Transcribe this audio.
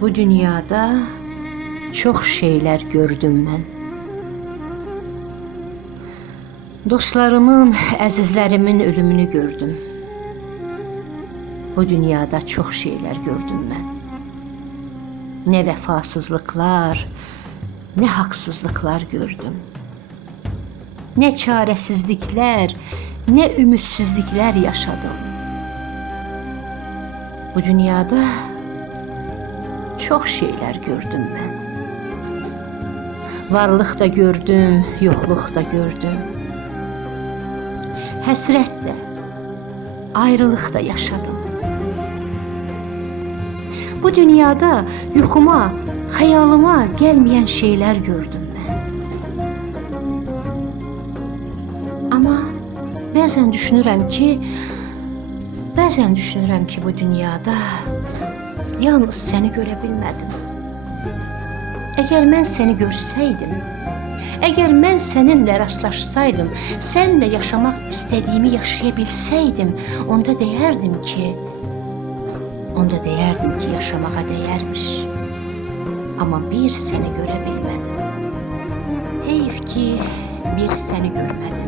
Bu dünyada çok şeyler gördüm ben. Dostlarımın, əzizlərimin ölümünü gördüm. Bu dünyada çok şeyler gördüm ben. Ne vefasızlıklar, ne haksızlıklar gördüm. Ne çaresizlikler, ne ümitsizlikler yaşadım. Bu dünyada çok şeyler gördüm ben. Varlık da gördüm, yokluk da gördüm. Həsrətlə, ayrılıq da yaşadım. Bu dünyada yuxuma, xəyalıma gəlməyən şeylər gördüm mən. Amma bəzən düşünürəm ki, bəzən düşünürəm ki, bu dünyada yalnız səni görə bilmədim. Əgər mən səni görsəydim, əgər mən səninlə rastlaşsaydım, sənlə yaşamaq istədiyimi yaşaya bilsəydim, onda deyərdim ki, onda deyərdim ki, yaşamağa dəyərmiş. Amma bir səni görə bilmədim. Ki, bir səni görmədim.